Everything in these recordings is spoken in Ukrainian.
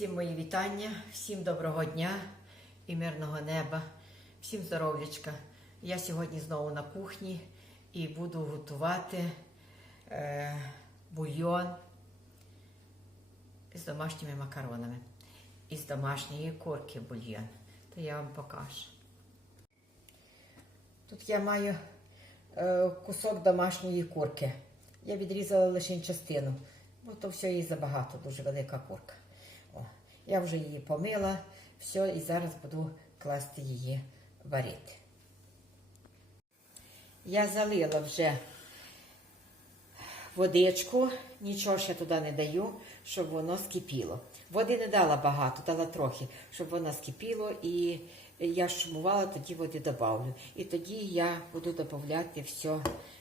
Всім мої вітання, всім доброго дня і мирного неба, всім здоров'ячка. Я сьогодні знову на кухні і буду готувати е, бульйон з домашніми макаронами. Із домашньої курки бульйон. То я вам покажу. Тут я маю е, кусок домашньої курки. Я відрізала лише частину, бо то все їй забагато, дуже велика курка. Я вже її помила, все, і зараз буду класти її варити. Я залила вже водичку, нічого ще туди не даю, щоб воно скипіло. Води не дала багато, дала трохи, щоб воно скипіло, і я шумувала, тоді води додавлю. І тоді я буду додавати все,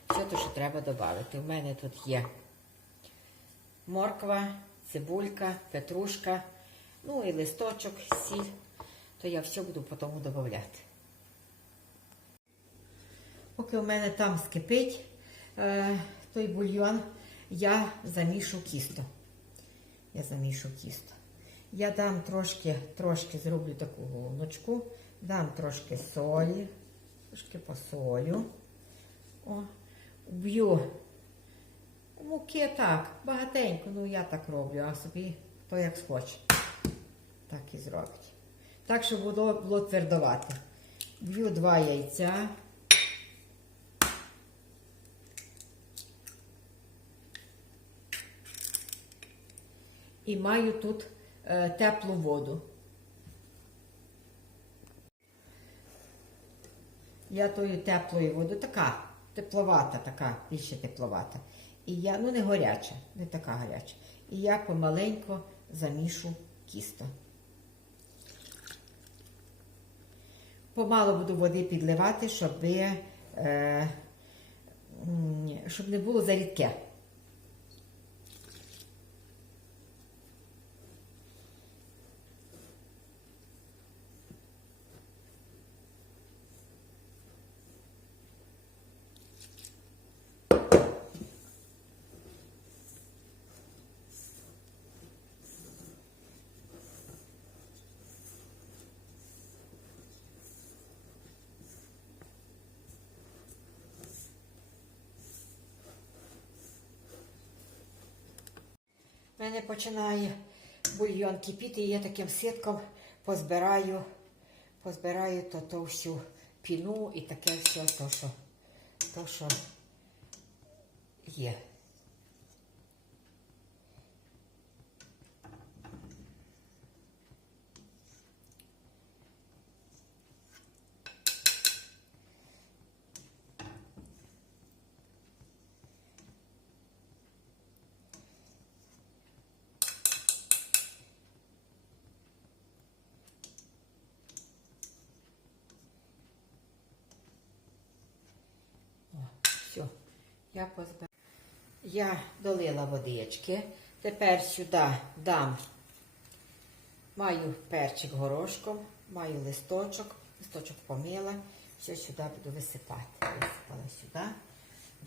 все те, що треба додати. У мене тут є морква, цибулька, петрушка, ну і листочок, сіль. То я все буду потім додавати. Поки у мене там скипить е, той бульйон, я замішу кісто. Я замішу кісто. Я дам трошки, трошки зроблю таку голоночку, дам трошки солі, трошки посолю. О, вб'ю муки так, багатенько, ну я так роблю, а собі хто як схоче. Так і зробить. Так, щоб було, було твердовате. Б'ю два яйця. І маю тут е, теплу воду. Я тою теплою водою, така тепловата, така, більше тепловата. І я, ну не гаряча, не така гаряча. І я помаленько замішу кісто. Помало буду води підливати, щоб, е, щоб не було зарідке. У мене починає бульйон кипіти, і я таким ситком позбираю, позбираю то, то всю піну і таке все, то, що, то, що є. О, все, я позбираю. Я долила водички. Тепер сюди дам, маю перчик горошком, маю листочок, листочок помила, все сюди буду висипати. Висипала сюди.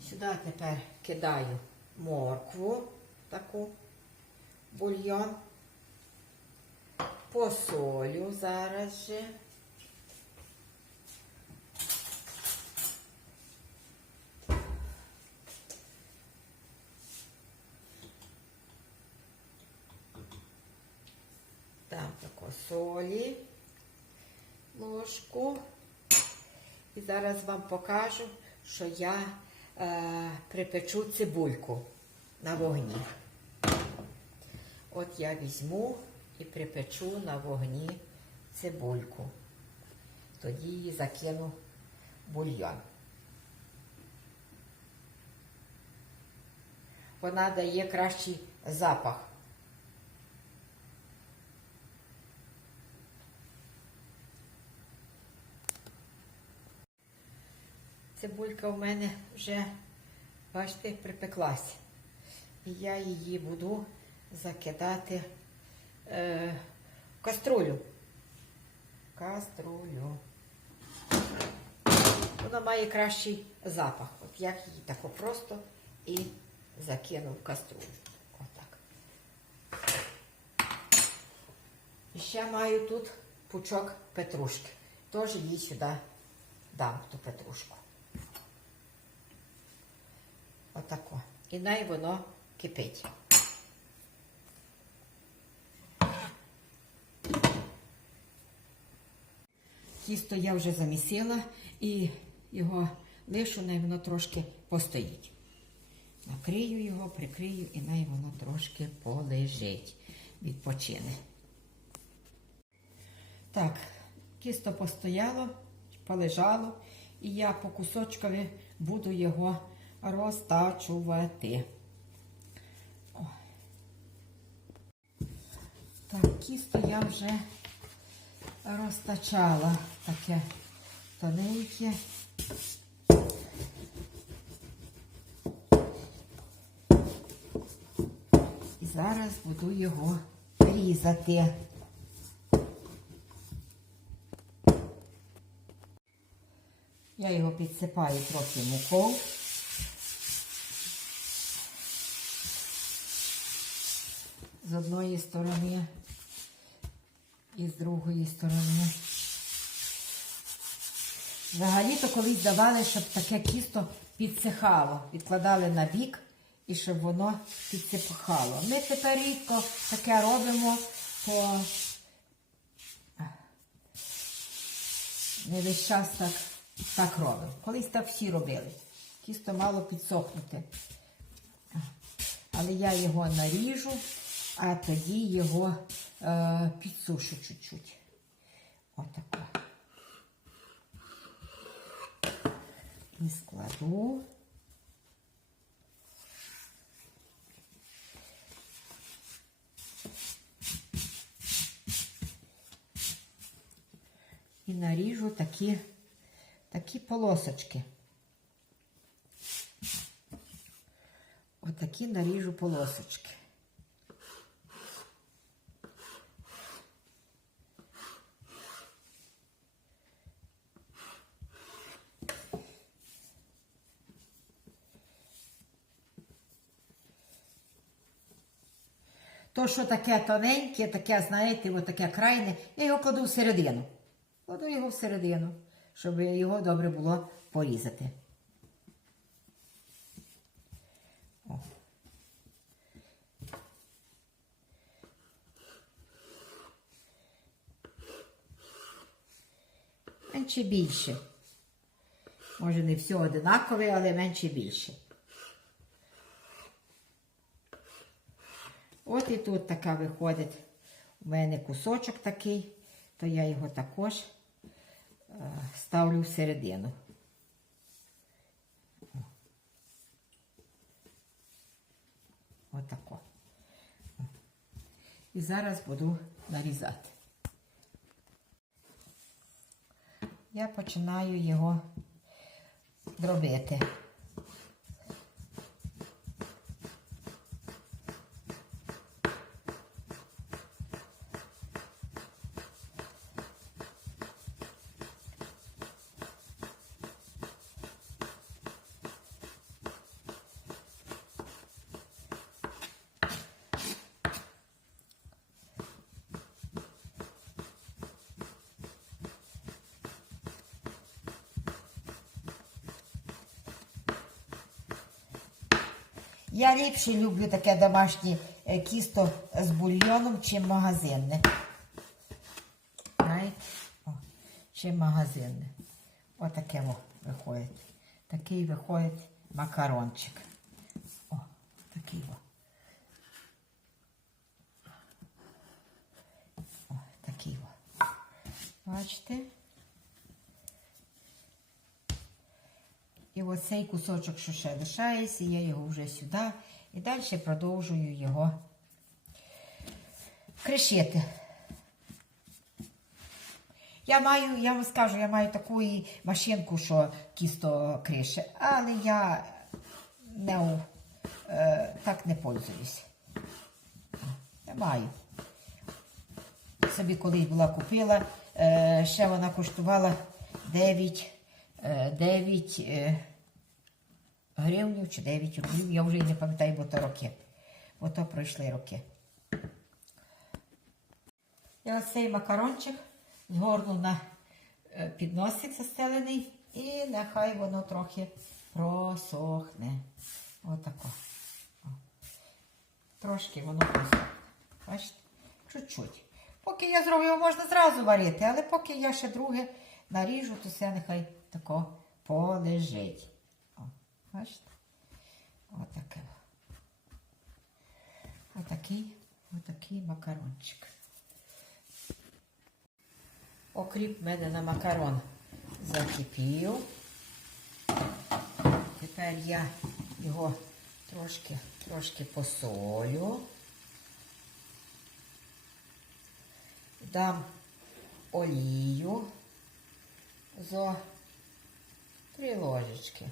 Сюди тепер кидаю моркву, таку бульйон, посолю зараз же. Дам таку солі, ложку. І зараз вам покажу, що я е, припечу цибульку на вогні. От я візьму і припечу на вогні цибульку. Тоді її закину в бульйон. Вона дає кращий запах. Цибулька у мене вже, бачите, припеклась. І я її буду закидати е, в каструлю. Каструлю. Вона має кращий запах. От як її тако просто і закину в каструлю. Отак. І ще маю тут пучок петрушки. Теж їй сюди дам ту петрушку. Отако. І най воно кипить. Тісто я вже замісила і його лишу, най воно трошки постоїть. Накрию його, прикрию і най воно трошки полежить, відпочине. Так, кісто постояло, полежало, і я по кусочкові буду його розтачувати. Так, кісто я вже розтачала таке тоненьке. І зараз буду його різати. Я його підсипаю трохи мукою. З одної сторони і з другої сторони. Взагалі-то колись давали, щоб таке кісто підсихало. Відкладали на бік і щоб воно підсихало. Ми тепер рідко таке робимо, то не весь час так, так робимо. Колись так всі робили. Кісто мало підсохнути. Але я його наріжу, а тоді його е, підсушу чуть-чуть. Отако. І складу. І наріжу такі, такі полосочки. Отакі наріжу полосочки. То, що таке тоненьке, таке, знаєте, от таке крайне, я його кладу всередину. Кладу його всередину, щоб його добре було порізати. О. Менше більше. Може, не все одинакове, але менше більше. От і тут така виходить у мене кусочок такий, то я його також е, ставлю всередину. Отако. І зараз буду нарізати. Я починаю його дробити. Я ліпше люблю таке домашнє е, кісто з бульйоном, чим магазинне. О, чим магазинне. Отаке о, виходить. Такий виходить макарончик. О, такий о. О, такий о. Бачите? І оцей кусочок, що ще лишається, я його вже сюди. І далі продовжую його кришити. Я маю, я вам скажу, я маю таку машинку, що кісто крише, але я не, е, так не пользуюсь. Я маю. Собі колись була купила, е, ще вона коштувала 9 9 е, гривнів чи 9 рублів. Я вже й не пам'ятаю, бо то роки. Бо то пройшли роки. Я оцей макарончик згорну на е, підносик застелений і нехай воно трохи просохне. Отако. Трошки воно просохне. Бачите? Чуть-чуть. Поки я зроблю, можна зразу варити, але поки я ще друге наріжу, то все нехай тако полежить. О, бачите? Отаке. Отакий, отакий макарончик. Окріп мене на макарон закипів. Тепер я його трошки, трошки посолю. Дам олію зо три ложечки.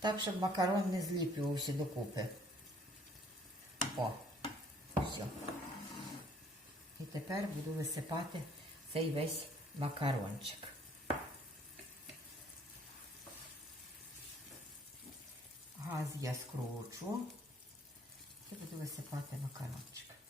Так, щоб макарон не зліплювався докупи. О, все. І тепер буду висипати цей весь макарончик. Газ я скручу і буду висипати макарончик.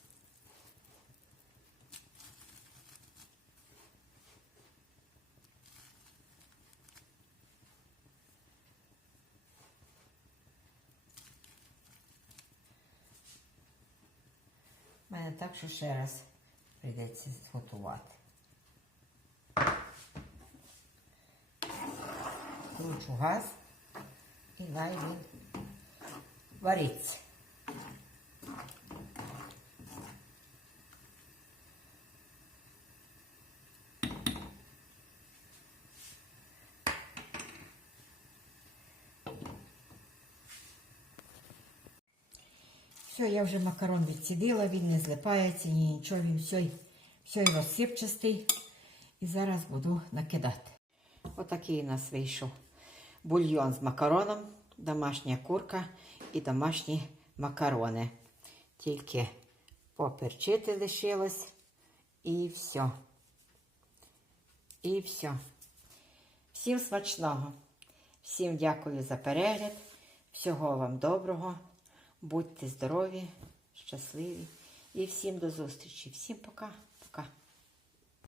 Так, що ще раз прийдеться зготувати. Кручу газ і най він вариться. Все, я вже макарон відсідила, він не злипається, ні нічого, він все, все розсипчастий. І зараз буду накидати. Отакий у нас вийшов бульйон з макароном, домашня курка і домашні макарони. Тільки поперчити лишилось і все. І все. Всім смачного. Всім дякую за перегляд. Всього вам доброго. Будьте здорові, щасливі і всім до зустрічі. Всім пока.